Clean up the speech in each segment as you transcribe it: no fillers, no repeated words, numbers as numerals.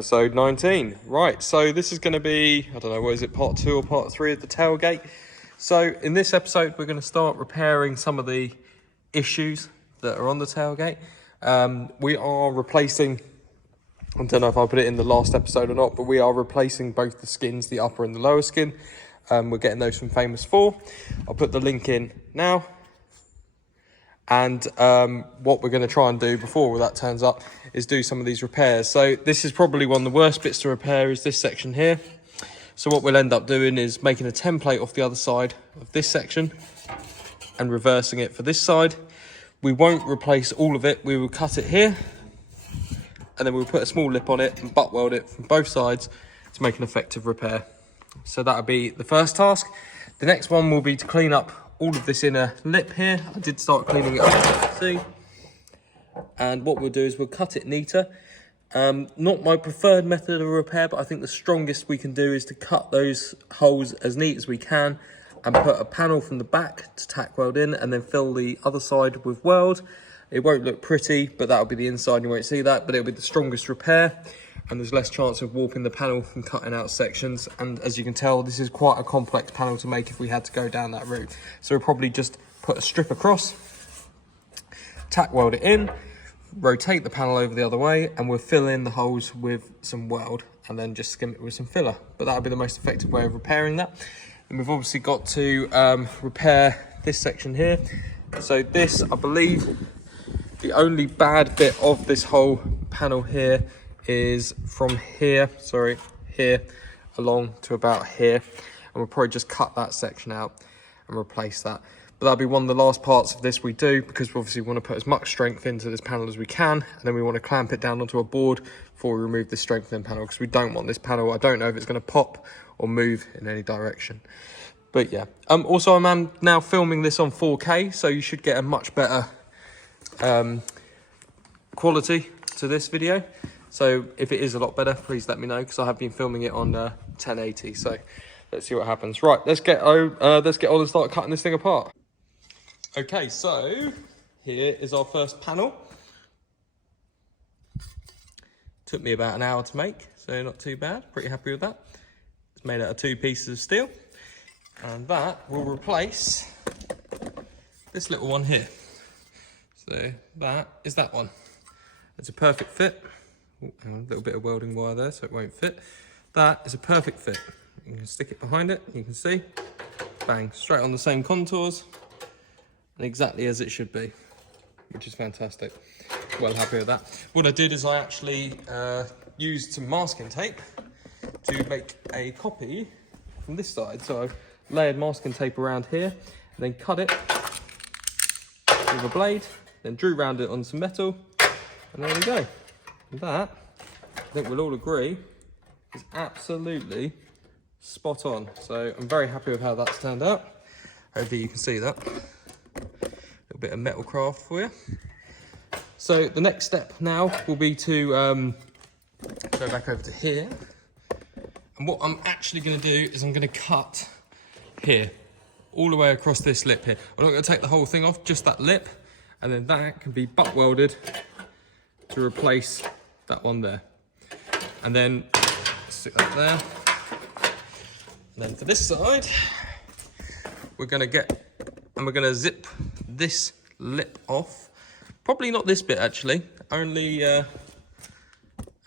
episode 19. Right, so this is going to be, I don't know, what is it, part 2 or part 3 of the tailgate. So in this episode, we're going to start repairing some of the issues that are on the tailgate. We are replacing, I don't know if I put it in the last episode or not, but we are replacing both the skins, the upper and the lower skin. We're getting those from Famous 4. I'll put the link in now. And what we're going to try and do before that turns up is do some of these repairs. So this is probably one of the worst bits to repair, is this section here. So what we'll end up doing is making a template off the other side of this section and reversing it for this side. We won't replace all of it. We will cut it here and then we'll put a small lip on it and butt weld it from both sides to make an effective repair. So that'll be the first task. The next one will be to clean up all of this inner lip here. I did start cleaning it up, see. And what we'll do is we'll cut it neater. Not my preferred method of repair, but I think the strongest we can do is to cut those holes as neat as we can and put a panel from the back to tack weld in and then fill the other side with weld. It won't look pretty, but that'll be the inside, you won't see that, but it'll be the strongest repair. And there's less chance of warping the panel from cutting out sections. And as you can tell, this is quite a complex panel to make if we had to go down that route. So we'll probably just put a strip across, tack weld it in, rotate the panel over the other way, and we'll fill in the holes with some weld and then just skim it with some filler. But that'll be the most effective way of repairing that. And we've obviously got to repair this section here. So this, I believe, the only bad bit of this whole panel here is from here along to about here, and we'll probably just cut that section out and replace that. But that'll be one of the last parts of this we do, because we obviously want to put as much strength into this panel as we can, and then we want to clamp it down onto a board before we remove the strengthening panel, because we don't want this panel, I don't know if it's going to pop or move in any direction. But yeah, also I'm now filming this on 4K, so you should get a much better quality to this video. So if it is a lot better, please let me know, because I have been filming it on 1080. So let's see what happens. Right, let's get on and start cutting this thing apart. Okay, so here is our first panel. Took me about an hour to make, so not too bad. Pretty happy with that. It's made out of 2 pieces of steel, and that will replace this little one here. So that is that one. It's a perfect fit. Ooh, hang on, a little bit of welding wire there so it won't fit. That is a perfect fit. You can stick it behind it, you can see, bang, straight on the same contours and exactly as it should be, which is fantastic. Well happy with that. What I did is I actually used some masking tape to make a copy from this side. So I layered masking tape around here and then cut it with a blade, then drew around it on some metal, and there we go. That, I think we'll all agree, is absolutely spot on. So I'm very happy with how that's turned out. Hopefully you can see that. A little bit of metal craft for you. So the next step now will be to go back over to here. And what I'm actually going to do is I'm going to cut here, all the way across this lip here. I'm not going to take the whole thing off, just that lip. And then that can be butt welded to replace that one there, and then stick that there. And then for this side, we're going to zip this lip off. Probably not this bit actually, only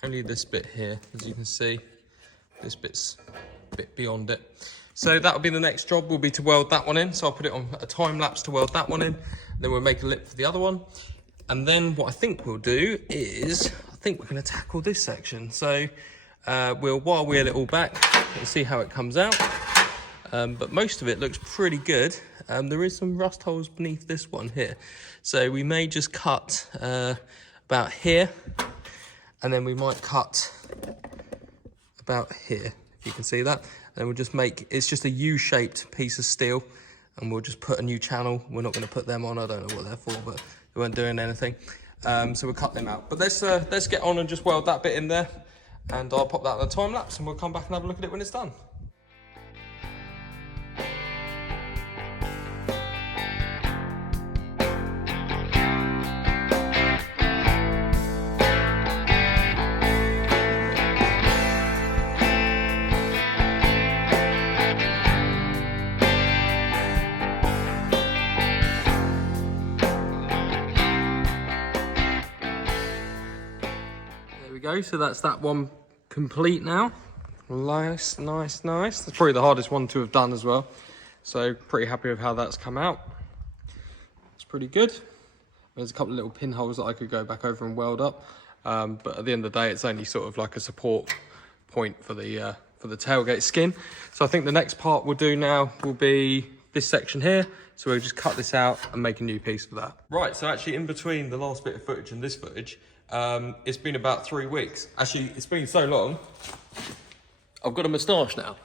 this bit here. As you can see, this bit's a bit beyond it. So that'll be the next job, will be to weld that one in. So I'll put it on a time lapse to weld that one in. Then we'll make a lip for the other one. And then what I think we'll do is, I think we're going to tackle this section. So while we wheel it all back, we'll see how it comes out. But most of it looks pretty good. There is some rust holes beneath this one here. So we may just cut about here, and then we might cut about here, if you can see that. And then we'll just make, it's just a U-shaped piece of steel, and we'll just put a new channel. We're not going to put them on, I don't know what they're for, but they weren't doing anything. So we'll cut them out. But let's get on and just weld that bit in there, and I'll pop that in a time lapse and we'll come back and have a look at it when it's done. go, so that's that one complete now. Nice, nice, nice. That's probably the hardest one to have done as well. So pretty happy with how that's come out. It's pretty good. There's a couple of little pinholes that I could go back over and weld up. But at the end of the day, it's only sort of like a support point for the tailgate skin. So I think the next part we'll do now will be this section here. So we'll just cut this out and make a new piece for that. Right, so actually in between the last bit of footage and this footage, it's been about 3 weeks. Actually, it's been so long, I've got a moustache now.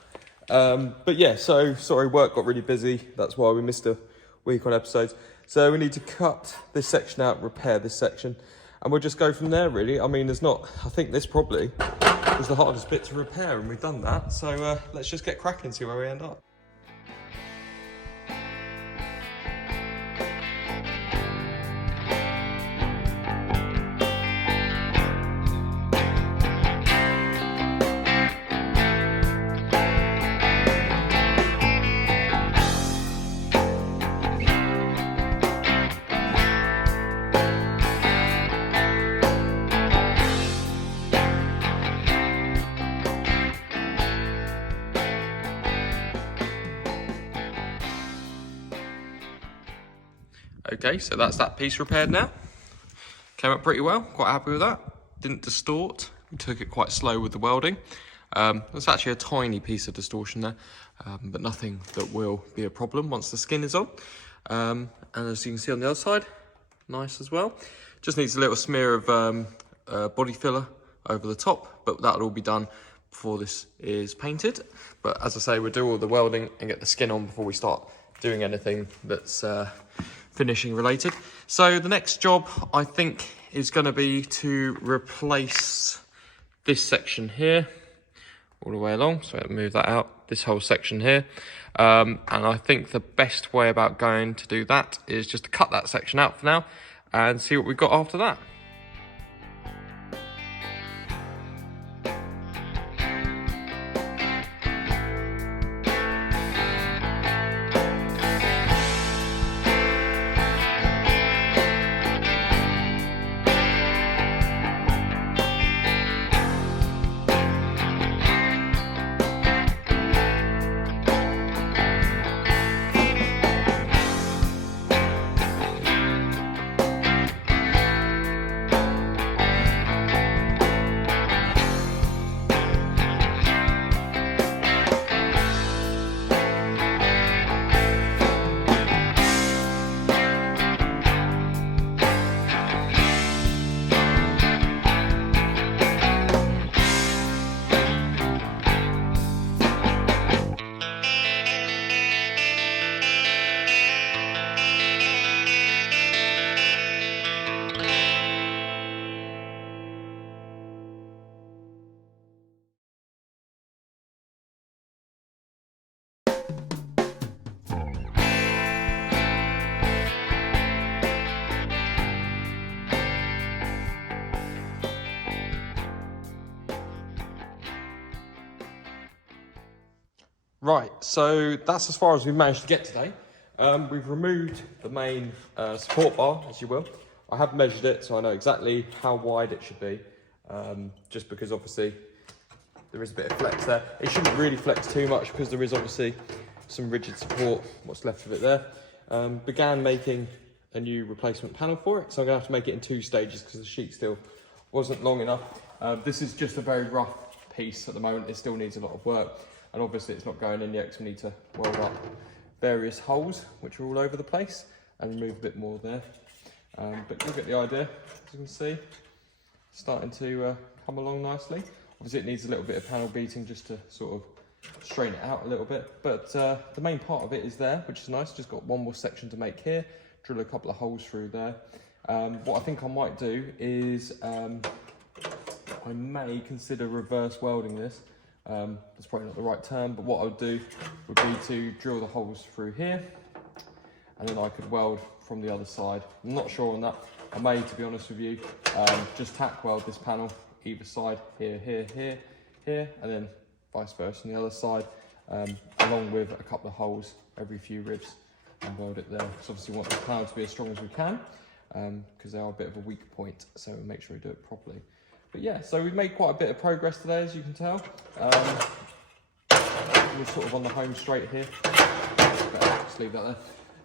But yeah, so sorry, work got really busy. That's why we missed a week on episodes. So we need to cut this section out, repair this section, and we'll just go from there really. I mean, there's not, I think this probably was the hardest bit to repair and we've done that. So let's just get cracking and see where we end up. Okay, so that's that piece repaired now. Came up pretty well, quite happy with that. Didn't distort, we took it quite slow with the welding. There's actually a tiny piece of distortion there, but nothing that will be a problem once the skin is on. And as you can see on the other side, nice as well. Just needs a little smear of body filler over the top, but that'll all be done before this is painted. But as I say, we'll do all the welding and get the skin on before we start doing anything that's finishing related. So the next job I think is going to be to replace this section here all the way along. So I'll move that out, this whole section here. And I think the best way about going to do that is just to cut that section out for now and see what we've got after that. Right, so that's as far as we've managed to get today. We've removed the main support bar, as you will. I have measured it, so I know exactly how wide it should be, just because obviously there is a bit of flex there. It shouldn't really flex too much because there is obviously some rigid support, what's left of it there. Began making a new replacement panel for it, so I'm going to have to make it in 2 stages because the sheet still wasn't long enough. This is just a very rough piece at the moment. It still needs a lot of work. And obviously it's not going in yet because we need to weld up various holes which are all over the place and remove a bit more there. But you'll get the idea, as you can see, starting to come along nicely. Obviously it needs a little bit of panel beating just to sort of straighten it out a little bit. But the main part of it is there, which is nice. Just got one more section to make here, drill a couple of holes through there. What I think I might do is I may consider reverse welding this. That's probably not the right term, but what I would do would be to drill the holes through here and then I could weld from the other side. I'm not sure on that. I may, to be honest with you, just tack weld this panel either side, here, here, here, here, and then vice versa on the other side, along with a couple of holes every few ribs and weld it there. So obviously we want the panel to be as strong as we can because they are a bit of a weak point, so we'll make sure we do it properly. But yeah, so we've made quite a bit of progress today, as you can tell. We're sort of on the home straight here. Just leave that there.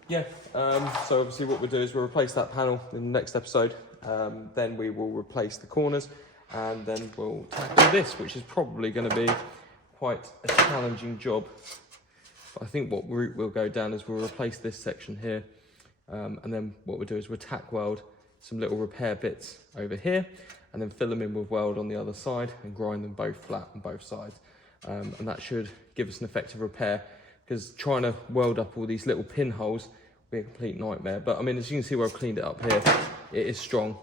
Yeah, so obviously what we'll do is we'll replace that panel in the next episode. Then we will replace the corners, and then we'll tackle this, which is probably going to be quite a challenging job. But I think what route we'll go down is we'll replace this section here, and then what we'll do is we'll tack weld some little repair bits over here, and then fill them in with weld on the other side and grind them both flat on both sides. And that should give us an effective repair, because trying to weld up all these little pinholes will be a complete nightmare. But I mean, as you can see where I've cleaned it up here, it is strong.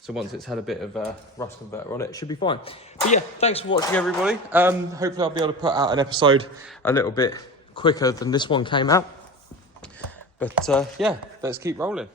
So once it's had a bit of a rust converter on it, it should be fine. But yeah, thanks for watching, everybody. Hopefully I'll be able to put out an episode a little bit quicker than this one came out. But yeah, let's keep rolling.